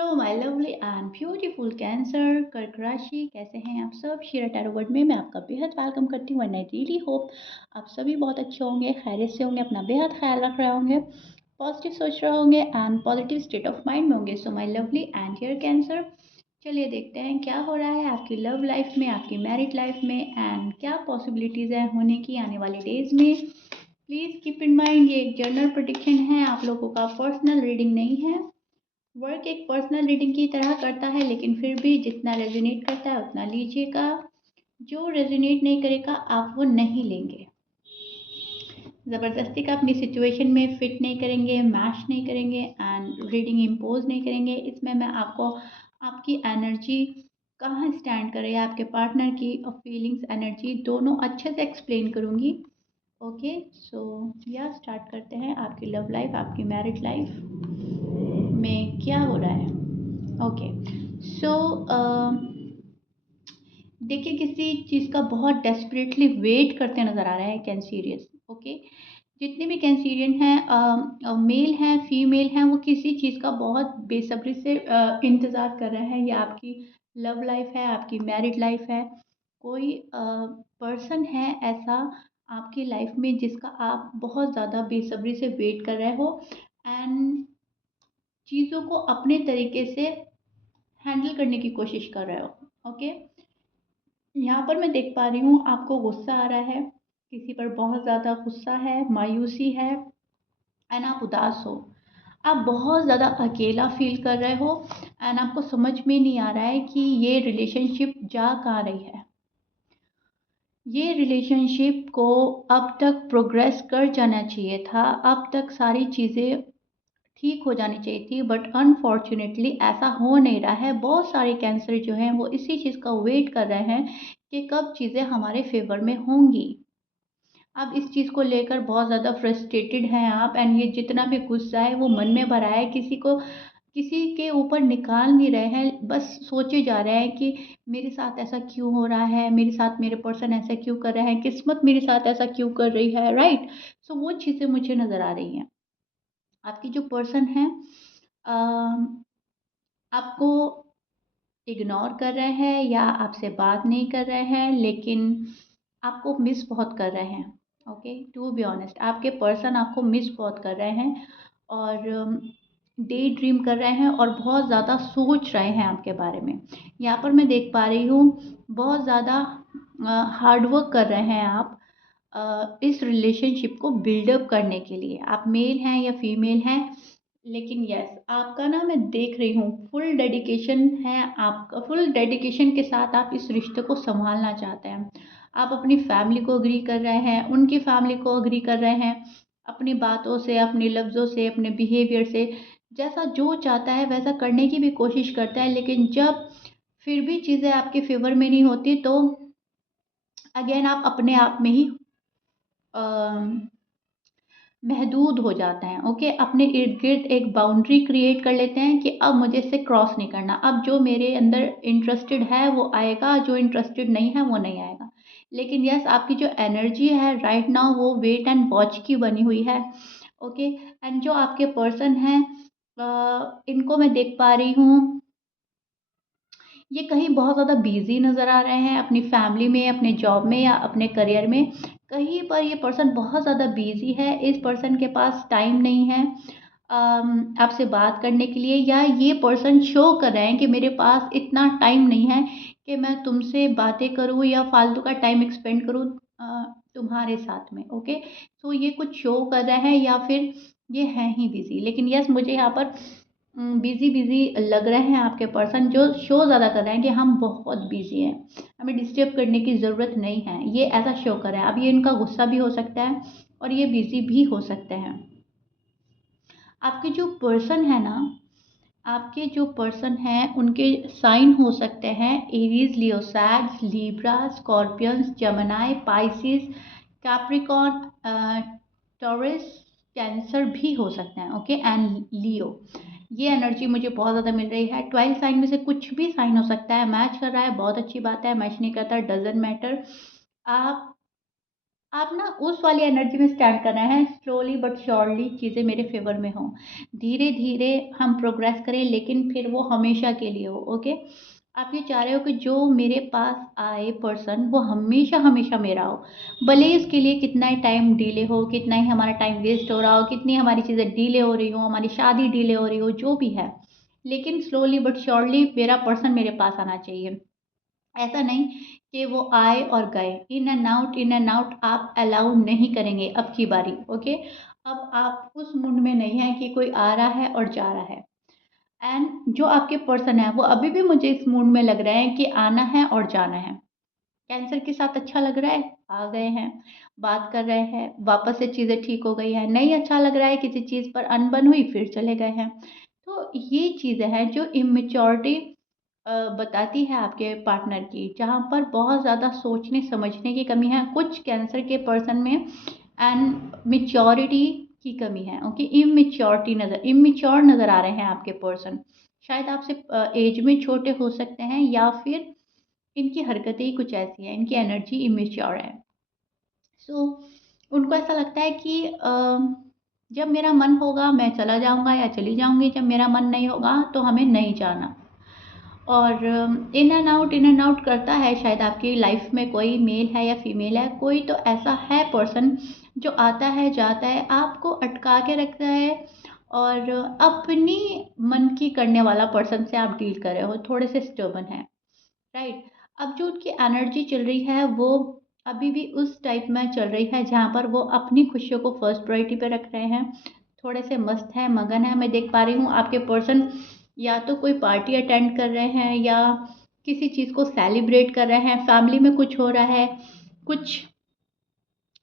Hello my lovely and beautiful cancer कर्क राशि, कैसे हैं आप सब। शेयर टैरो वर्ड में मैं आपका बेहद वेलकम करती हूँ एंड आई रियली होप आप सभी बहुत अच्छे होंगे, खैरियत से होंगे, अपना बेहद ख्याल रख रहे होंगे, पॉजिटिव सोच रहे होंगे and positive state of mind में होंगे। So my lovely and dear Cancer, चलिए देखते हैं क्या हो रहा है आपकी लव लाइफ में, आपकी मैरिड लाइफ में एंड क्या पॉसिबिलिटीज़ है होने की आने वाले डेज में। प्लीज़ कीप इन माइंड ये एक जनरल प्रेडिक्शन है, आप लोगों का पर्सनल रीडिंग नहीं है। वर्क एक पर्सनल रीडिंग की तरह करता है, लेकिन फिर भी जितना रेजोनेट करता है उतना लीजिएगा। जो रेजोनेट नहीं करेगा आप वो नहीं लेंगे। ज़बरदस्ती का अपनी सिचुएशन में फिट नहीं करेंगे, मैच नहीं करेंगे एंड रीडिंग इम्पोज नहीं करेंगे। इसमें मैं आपको आपकी एनर्जी कहाँ स्टैंड कर रही है, आपके पार्टनर की और फीलिंग्स एनर्जी दोनों अच्छे से एक्सप्लेन करूँगी। ओके, सो या स्टार्ट करते हैं आपकी लव लाइफ, आपकी मैरिज लाइफ में क्या हो रहा है। ओके, सो देखिए किसी चीज़ का बहुत डेस्परेटली वेट करते नज़र आ रहा है कैंसीरियस। ओके, जितने भी कैंसीरियन हैं, मेल हैं फीमेल हैं, वो किसी चीज़ का बहुत बेसब्री से इंतज़ार कर रहे हैं। ये आपकी लव लाइफ है, आपकी मैरिड लाइफ है, कोई पर्सन है ऐसा आपकी लाइफ में जिसका आप बहुत ज़्यादा बेसब्री से वेट कर रहे हो एंड चीज़ों को अपने तरीके से हैंडल करने की कोशिश कर रहे हो। ओके, यहाँ पर मैं देख पा रही हूँ आपको गुस्सा आ रहा है, किसी पर बहुत ज़्यादा गुस्सा है, मायूसी है एंड आप उदास हो। आप बहुत ज़्यादा अकेला फील कर रहे हो एंड आपको समझ में नहीं आ रहा है कि ये रिलेशनशिप जा कहाँ रही है। ये रिलेशनशिप को अब तक प्रोग्रेस कर जाना चाहिए था, अब तक सारी चीज़ें ठीक हो जानी चाहिए थी, बट अनफॉर्चुनेटली ऐसा हो नहीं रहा है। बहुत सारे कैंसर जो हैं वो इसी चीज़ का वेट कर रहे हैं कि कब चीज़ें हमारे फेवर में होंगी। अब इस चीज़ को लेकर बहुत ज़्यादा फ्रस्ट्रेटेड हैं आप एंड ये जितना भी गुस्सा है वो मन में भरा है, किसी के ऊपर निकाल नहीं रहे हैं, बस सोचे जा रहे हैं कि मेरे साथ ऐसा क्यों हो रहा है, मेरे साथ मेरे पर्सन ऐसा क्यों कर रहे हैं, किस्मत मेरे साथ ऐसा क्यों कर रही है, राइट। सो वो चीज़ें मुझे नज़र आ रही हैं। आपकी जो पर्सन है आपको इग्नोर कर रहे हैं या आपसे बात नहीं कर रहे हैं, लेकिन आपको मिस बहुत कर रहे हैं। ओके, टू बी ऑनेस्ट आपके पर्सन आपको मिस बहुत कर रहे हैं और डे ड्रीम कर रहे हैं और बहुत ज़्यादा सोच रहे हैं आपके बारे में। यहाँ पर मैं देख पा रही हूँ बहुत ज़्यादा हार्डवर्क कर रहे हैं आप इस रिलेशनशिप को बिल्डअप करने के लिए। आप मेल हैं या फीमेल हैं, लेकिन यस आपका ना मैं देख रही हूँ फुल डेडिकेशन है, आपका फुल डेडिकेशन के साथ आप इस रिश्ते को संभालना चाहते हैं। आप अपनी फैमिली को अग्री कर रहे हैं, उनकी फैमिली को अग्री कर रहे हैं, अपनी बातों से, अपने लफ्ज़ों से, अपने बिहेवियर से, जैसा जो चाहता है वैसा करने की भी कोशिश करता है। लेकिन जब फिर भी चीज़ें आपके फेवर में नहीं होती तो अगेन आप अपने आप में ही महदूद हो जाते हैं। ओके, अपने इर्द गिर्द एक बाउंड्री क्रिएट कर लेते हैं कि अब मुझे इससे क्रॉस नहीं करना, अब जो मेरे अंदर इंटरेस्टेड है वो आएगा, जो इंटरेस्टेड नहीं है वो नहीं आएगा। लेकिन यस आपकी जो एनर्जी है राइट नाउ वो वेट एंड वॉच की बनी हुई है। ओके, एंड जो आपके पर्सन हैं इनको मैं देख पा रही हूँ ये कहीं बहुत ज़्यादा बिज़ी नज़र आ रहे हैं अपनी फैमिली में, अपने जॉब में या अपने करियर में। कहीं पर ये पर्सन बहुत ज़्यादा बिज़ी है, इस पर्सन के पास टाइम नहीं है आपसे बात करने के लिए, या ये पर्सन शो कर रहे हैं कि मेरे पास इतना टाइम नहीं है कि मैं तुमसे बातें करूँ या फालतू का टाइम एक्सपेंड करूँ तुम्हारे साथ में। ओके, तो ये कुछ शो कर रहे हैं या फिर ये हैं ही बिज़ी। लेकिन यस मुझे यहाँ पर बिज़ी बिज़ी लग रहे हैं आपके पर्सन, जो शो ज़्यादा कर रहे हैं कि हम बहुत बिज़ी हैं, हमें डिस्टर्ब करने की ज़रूरत नहीं है, ये ऐसा शो कर रहे हैं। अब ये इनका गुस्सा भी हो सकता है और ये बिज़ी भी हो सकते हैं। आपके जो पर्सन है ना, आपके जो पर्सन हैं उनके साइन हो सकते हैं एरीज, लियो, सैज, Libra, Scorpions, Gemini, Pisces, Capricorn, Taurus, Cancer भी हो सकते हैं। Okay, and Leo. ये एनर्जी मुझे बहुत ज़्यादा मिल रही है। 12 साइन में से कुछ भी साइन हो सकता है, मैच कर रहा है बहुत अच्छी बात है, मैच नहीं करता डजेंट मैटर। आप आप ना उस वाली एनर्जी में स्टैंड करना है, स्लोली बट श्योरली चीज़ें मेरे फ़ेवर में हों। धीरे-धीरे हम प्रोग्रेस करें लेकिन फिर वो हमेशा के लिए हो, ओके? आप ये चाह रहे हो कि जो मेरे पास आए पर्सन वो हमेशा-हमेशा मेरा हो। भले ही उसके लिए कितना ही टाइम डिले हो, कितना ही हमारा टाइम वेस्ट हो रहा हो, कितनी हमारी चीज़ें डिले हो रही हो, हमारी शादी डिले हो रही हो, जो भी है। लेकिन स्लोली बट श्योरली मेरा पर्सन मेरे पास आना चाहिए। ऐसा नहीं कि वो आए और गए, इन एंड आउट आप अलाउ नहीं करेंगे अब की बारी, ओके? अब आप उस मूड में नहीं हैं कि कोई आ रहा है और जा रहा है। एंड जो आपके पर्सन है वो अभी भी मुझे इस मूड में लग रहे हैं कि आना है और जाना है। कैंसर के साथ अच्छा लग रहा है, आ गए हैं, बात कर रहे हैं, वापस से चीज़ें ठीक हो गई हैं, नहीं अच्छा लग रहा है, किसी चीज़ पर अनबन हुई, फिर चले गए हैं। तो ये चीज़ें हैं जो इमैच्योरिटी बताती है आपके पार्टनर की, जहाँ पर बहुत ज़्यादा सोचने-समझने की कमी है, कुछ कैंसर के पर्सन में एंड मैच्योरिटी की कमी है, ओके? इमैच्योर नज़र आ रहे हैं आपके पर्सन। शायद आपसे एज में छोटे हो सकते हैं या फिर इनकी हरकतें ही कुछ ऐसी हैं, इनकी एनर्जी इमैच्योर है। सो उनको ऐसा लगता है कि जब मेरा मन होगा मैं चला जाऊँगा या चली जाऊँगी, जब मेरा मन नहीं होगा तो हमें नहीं जाना। और इन एंड आउट करता है शायद आपकी लाइफ में कोई मेल है या फीमेल है, कोई तो ऐसा है पर्सन जो आता है, जाता है, आपको अटका के रखता है और अपनी मन की करने वाला पर्सन से आप डील कर रहे हो, थोड़े से स्टबर्न है। राइट। अब जो उनकी एनर्जी चल रही है वो अभी भी उस टाइप में चल रही है जहाँ पर वो अपनी खुशियों को फर्स्ट प्रायोरिटी पे रख रहे हैं, थोड़े से मस्त हैं, मगन हैं। मैं देख पा रही हूँ आपके पर्सन या तो कोई पार्टी अटेंड कर रहे हैं या किसी चीज़ को सेलिब्रेट कर रहे हैं, फैमिली में कुछ हो रहा है, कुछ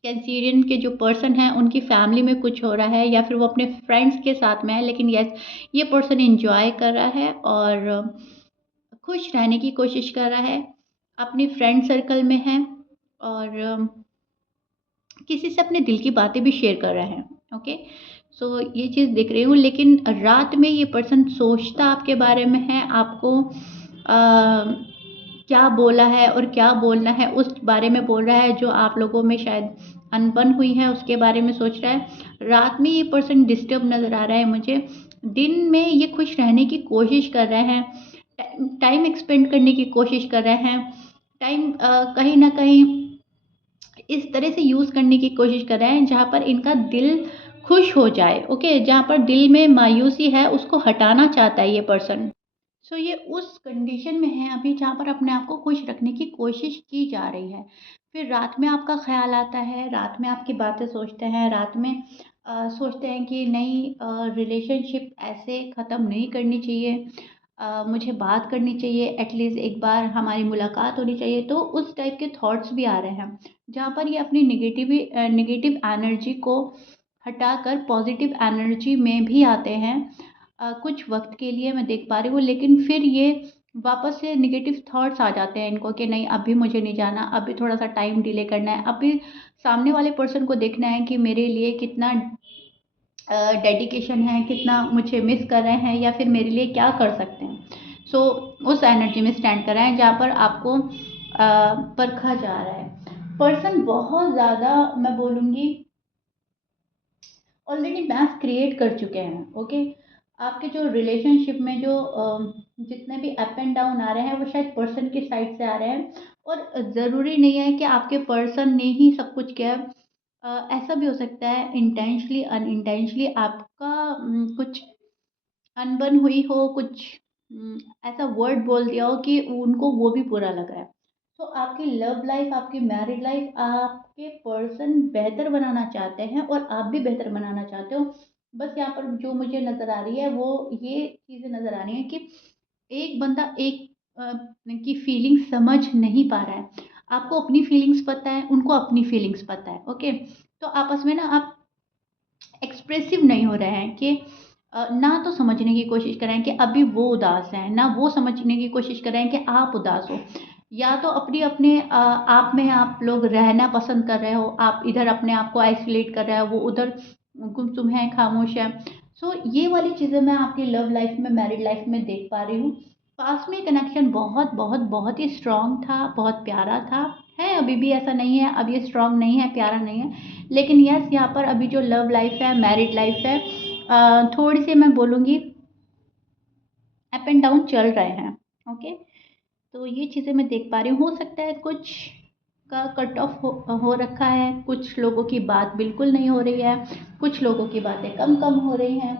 कैंसीरियन के जो पर्सन हैं उनकी फैमिली में कुछ हो रहा है या फिर वो अपने फ्रेंड्स के साथ में है, लेकिन यस, ये पर्सन एंजॉय कर रहा है और खुश रहने की कोशिश कर रहा है, अपनी फ्रेंड सर्कल में है और किसी से अपने दिल की बातें भी शेयर कर रहे हैं, ओके? सो ये चीज़ देख रही हूँ, लेकिन रात में ये पर्सन सोचता आपके बारे में है, आपको क्या बोला है और क्या बोलना है उस बारे में बोल रहा है, जो आप लोगों में शायद अनबन हुई है उसके बारे में सोच रहा है। रात में ये पर्सन डिस्टर्ब नज़र आ रहा है मुझे, दिन में ये खुश रहने की कोशिश कर रहे हैं, टाइम एक्सपेंड करने की कोशिश कर रहे हैं, टाइम कहीं न कहीं इस तरह से यूज़ करने की कोशिश कर रहे हैं जहाँ पर इनका दिल खुश हो जाए, ओके? जहाँ पर दिल में मायूसी है उसको हटाना चाहता है ये पर्सन। सो ये उस कंडीशन में है अभी जहाँ पर अपने आप को खुश रखने की कोशिश की जा रही है। फिर रात में आपका ख़्याल आता है, रात में आपकी बातें सोचते हैं, रात में सोचते हैं कि नहीं, रिलेशनशिप ऐसे ख़त्म नहीं करनी चाहिए, मुझे बात करनी चाहिए, एटलीस्ट एक बार हमारी मुलाकात होनी चाहिए। तो उस टाइप के थॉट्स भी आ रहे हैं, जहाँ पर ये अपनी नेगेटिव एनर्जी को हटाकर पॉजिटिव एनर्जी में भी आते हैं। कुछ वक़्त के लिए मैं देख पा रही हूँ, लेकिन फिर ये वापस से नेगेटिव थॉट्स आ जाते हैं इनको कि नहीं, अभी मुझे नहीं जाना, अभी थोड़ा-सा टाइम डिले करना है, अभी सामने वाले पर्सन को देखना है कि मेरे लिए कितना डेडिकेशन है, कितना मुझे मिस कर रहे हैं या फिर मेरे लिए क्या कर सकते हैं। सो उस एनर्जी में स्टैंड कर रहे हैं जहाँ पर आपको परखा जा रहा है। पर्सन बहुत ज़्यादा, मैं बोलूँगी, ऑलरेडी मैस क्रिएट कर चुके हैं, ओके? आपके जो रिलेशनशिप में जो जितने भी अप एंड डाउन आ रहे हैं वो शायद पर्सन की साइड से आ रहे हैं और ज़रूरी नहीं है कि आपके पर्सन ने ही सब कुछ किया है। ऐसा भी हो सकता है इंटेंशनली अनइंटेंशनली आपका कुछ अनबन हुई हो, कुछ ऐसा वर्ड बोल दिया हो कि उनको वो भी बुरा लगा है। तो आपकी लव लाइफ़, आपकी मैरिड लाइफ़ आपके पर्सन बेहतर बनाना चाहते हैं और आप भी बेहतर बनाना चाहते हो। बस यहाँ पर जो मुझे नज़र आ रही है वो ये चीज़ें नज़र आ रही हैं कि एक बंदा एक की फीलिंग्स समझ नहीं पा रहा है। आपको अपनी फीलिंग्स पता है, उनको अपनी फीलिंग्स पता है, ओके? तो आपस में ना आप एक्सप्रेसिव नहीं हो रहे हैं कि ना तो समझने की कोशिश कर रहे हैं कि अभी वो उदास हैं, ना वो समझने की कोशिश कर रहे हैं कि आप उदास हो। या तो अपने आप में आप लोग रहना पसंद कर रहे हो, आप इधर अपने आप को आइसोलेट कर रहे हो, वो उधर गुमसुम हैं, खामोश हैं। सो ये वाली चीज़ें मैं आपकी लव लाइफ़ में, मैरिड लाइफ़ में देख पा रही हूँ। पास में कनेक्शन बहुत बहुत बहुत ही स्ट्रॉन्ग था, बहुत प्यारा था, है अभी भी, ऐसा नहीं है अब ये स्ट्रॉन्ग नहीं है, प्यारा नहीं है। लेकिन यस, यहाँ पर अभी जो लव लाइफ है, मैरिड लाइफ है, थोड़ी सी मैं बोलूँगी अप एंड डाउन चल रहे हैं। ओके, तो ये चीज़ें मैं देख पा रही हूँ। हो सकता है कुछ का कट ऑफ हो रखा है, कुछ लोगों की बात बिल्कुल नहीं हो रही है, कुछ लोगों की बातें कम कम हो रही हैं।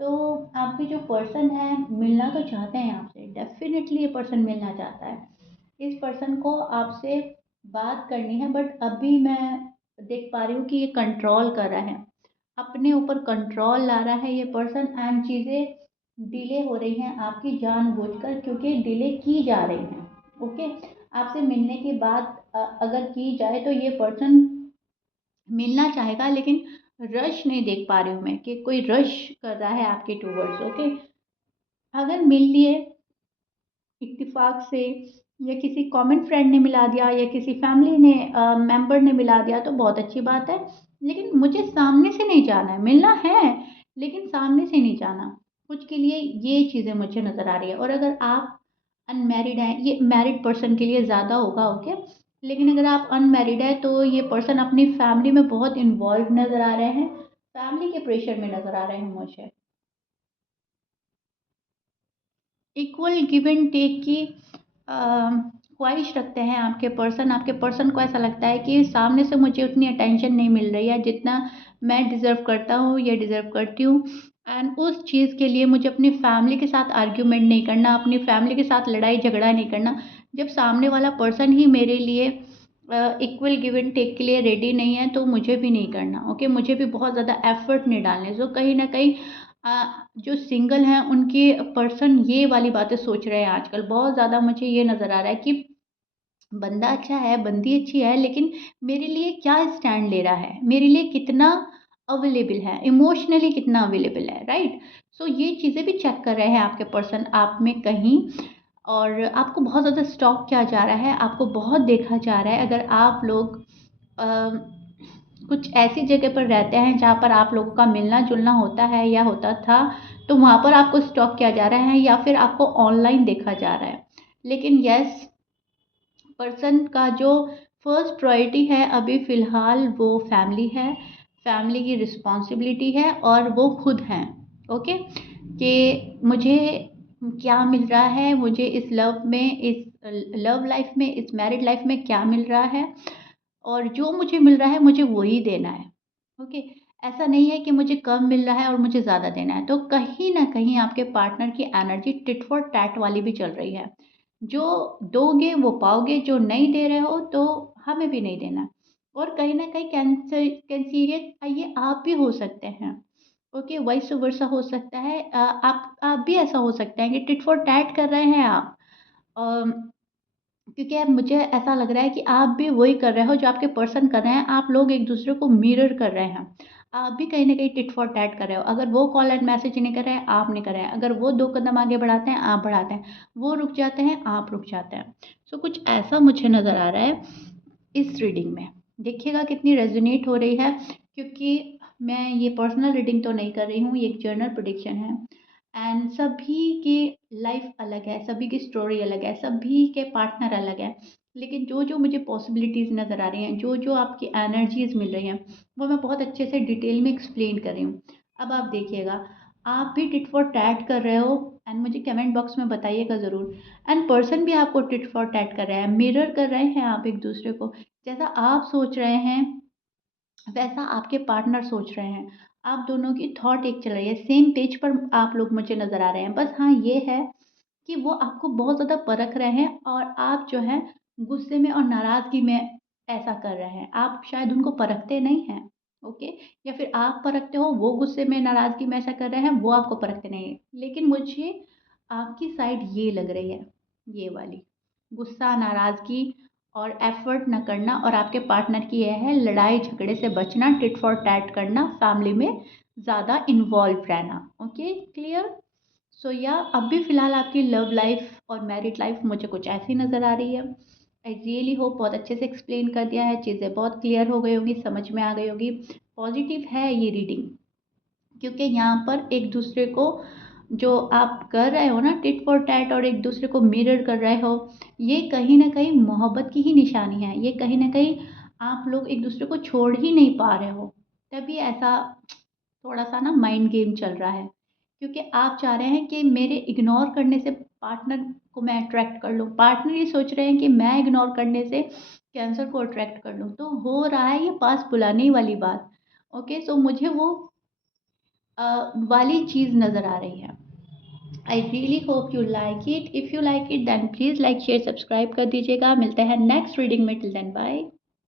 तो आपके जो पर्सन है मिलना तो चाहते हैं आपसे, डेफिनेटली ये पर्सन मिलना चाहता है। इस पर्सन को आपसे बात करनी है, बट अभी मैं देख पा रही हूँ कि ये कंट्रोल कर रहा है, अपने ऊपर कंट्रोल ला रहा है ये पर्सन, एंड चीज़ें डिले हो रही हैं आपकी जानबूझकर, क्योंकि डिले की जा रही हैं। ओके, आपसे मिलने की बात अगर की जाए तो ये पर्सन मिलना चाहेगा, लेकिन रश नहीं देख पा रही हूँ मैं कि कोई रश कर रहा है आपके टूवर्ड्स। ओके, अगर मिल लिए इत्तेफाक से, या किसी कॉमन फ्रेंड ने मिला दिया, या किसी फैमिली ने मेंबर ने मिला दिया, तो बहुत अच्छी बात है। लेकिन मुझे सामने से नहीं जाना है, मिलना है लेकिन सामने से नहीं जाना। कुछ के लिए ये चीज़ें मुझे नज़र आ रही है। और अगर आप अनमैरिड हैं, ये मैरिड पर्सन के लिए ज़्यादा होगा। ओके, लेकिन अगर आप अनमैरिड है तो ये पर्सन अपनी फैमिली में बहुत इन्वॉल्व नज़र आ रहे हैं, फैमिली के प्रेशर में नज़र आ रहे हैं मुझे। इक्वल गिव एंड टेक की ख्वाहिश रखते हैं आपके पर्सन को ऐसा लगता है कि सामने से मुझे उतनी अटेंशन नहीं मिल रही है जितना मैं डिज़र्व करता हूँ या डिज़र्व करती हूँ। एंड उस चीज़ के लिए मुझे अपनी फैमिली के साथ आर्ग्यूमेंट नहीं करना, अपनी फैमिली के साथ लड़ाई झगड़ा नहीं करना। जब सामने वाला पर्सन ही मेरे लिए इक्वल गिव एंड टेक के लिए रेडी नहीं है, तो मुझे भी नहीं करना। ओके, मुझे भी बहुत ज़्यादा एफर्ट नहीं डालने। सो कहीं ना कहीं जो सिंगल हैं उनके पर्सन ये वाली बातें सोच रहे हैं आजकल। बहुत ज़्यादा मुझे ये नज़र आ रहा है कि बंदा अच्छा है, बंदी अच्छी है, लेकिन मेरे लिए क्या स्टैंड ले रहा है, मेरे लिए कितना अवेलेबल है, इमोशनली कितना अवेलेबल है, राइट? सो ये चीज़ें भी चेक कर रहे हैं आपके पर्सन आप में कहीं। और आपको बहुत ज़्यादा स्टॉक किया जा रहा है, आपको बहुत देखा जा रहा है। अगर आप लोग अ, कुछ ऐसी जगह पर रहते हैं जहाँ पर आप लोगों का मिलना-जुलना होता है या होता था, तो वहाँ पर आपको स्टॉक किया जा रहा है, या फिर आपको ऑनलाइन देखा जा रहा है। लेकिन येस, पर्सन का जो फर्स्ट प्रायोरिटी है अभी फ़िलहाल वो फैमिली है, फैमिली की रिस्पॉन्सिबिलिटी है, और वो खुद हैं। ओके, कि मुझे क्या मिल रहा है, मुझे इस लव में, इस लव लाइफ में, इस मैरिड लाइफ में क्या मिल रहा है, और जो मुझे मिल रहा है मुझे वही देना है। ओके, ऐसा नहीं है कि मुझे कम मिल रहा है और मुझे ज़्यादा देना है। तो कहीं न कहीं आपके पार्टनर की एनर्जी टिट फॉर टैट वाली भी चल रही है। जो दोगे वो पाओगे, जो नहीं दे रहे हो तो हमें भी नहीं देना। और कहीं न कहीं कैंसेरियन ये आप भी हो सकते हैं। ओके, वाइस वर्सा हो सकता है। आप भी ऐसा हो सकता है कि टिट फॉर टैट कर रहे हैं आप। अम क्योंकि अब मुझे ऐसा लग रहा है कि आप भी वही कर रहे हो जो आपके पर्सन कर रहे हैं, आप लोग एक-दूसरे को मिरर कर रहे हैं। आप भी कहीं न कहीं टिट फॉर टैट कर रहे हो। अगर वो कॉल एंड मैसेज नहीं कर रहे हैं, आप नहीं कर रहे हैं। अगर वो 2 कदम आगे बढ़ाते हैं, आप बढ़ाते हैं। वो रुक जाते हैं, आप रुक जाते हैं। सो कुछ ऐसा मुझे नज़र आ रहा है इस रीडिंग में। देखिएगा कितनी रेज़ोनेट हो रही है, क्योंकि मैं ये पर्सनल रीडिंग तो नहीं कर रही हूँ, ये एक जनरल प्रेडिक्शन है। एंड सभी की लाइफ अलग है, सभी की स्टोरी अलग है, सभी के पार्टनर अलग हैं। लेकिन जो मुझे पॉसिबिलिटीज़ नज़र आ रही हैं, जो आपकी एनर्जीज़ मिल रही हैं, वो मैं बहुत अच्छे से डिटेल में एक्सप्लेन कर रही हूँ। अब आप देखिएगा, आप भी टिट फॉर टैट कर रहे हो, एंड मुझे कमेंट बॉक्स में बताइएगा ज़रूर। एंड पर्सन भी आपको टिट फॉर टैट कर रहे हैं, मिरर कर रहे हैं आप एक दूसरे को। जैसा आप सोच रहे हैं वैसा आपके पार्टनर सोच रहे हैं। आप दोनों की थॉट एक चल रही है, सेम पेज पर आप लोग मुझे नज़र आ रहे हैं। बस हाँ, ये है कि वो आपको बहुत ज़्यादा परख रहे हैं, और आप जो है गुस्से में और नाराज़गी में ऐसा कर रहे हैं। आप शायद उनको परखते नहीं हैं, ओके? या फिर आप परखते हो, वो गुस्से में, नाराज़गी में ऐसा कर रहे हैं, वो आपको परखते नहीं हैं। लेकिन मुझे आपकी साइड ये लग रही है, ये वाली। गुस्सा, नाराज़गी और एफ़र्ट ना करना, और आपके पार्टनर की ये है लड़ाई झगड़े से बचना, टिट फॉर टैट करना, फैमिली में ज़्यादा इन्वॉल्व रहना। Okay, clear? सो या अभी फ़िलहाल आपकी लव लाइफ और मैरिड लाइफ मुझे कुछ ऐसी नज़र आ रही है। आई रियली होप बहुत अच्छे से एक्सप्लेन कर दिया है, चीज़ें बहुत क्लियर हो गई होंगी, समझ में आ गई होगी। पॉजिटिव है ये रीडिंग, क्योंकि यहाँ पर एक दूसरे को जो आप कर रहे हो ना टिट फॉर टैट और एक दूसरे को मिरर कर रहे हो, ये कहीं न कहीं मोहब्बत की ही निशानी है। ये कहीं न कहीं आप लोग एक दूसरे को छोड़ ही नहीं पा रहे हो। तभी ऐसा थोड़ा-सा ना माइंड गेम चल रहा है। क्योंकि आप चाह रहे हैं कि मेरे इग्नोर करने से पार्टनर को मैं अट्रैक्ट कर लूँ। पार्टनर ये सोच रहे हैं कि मैं इग्नोर करने से कैंसर को अट्रैक्ट कर लूँ। तो हो रहा है ये पास बुलाने ही वाली बात। ओके, सो मुझे वो वाली चीज़ नज़र आ रही है। I really hope you like it. If you like it then please like, share, subscribe कर दीजिएगा। मिलते हैं नेक्स्ट रीडिंग में। Till then bye.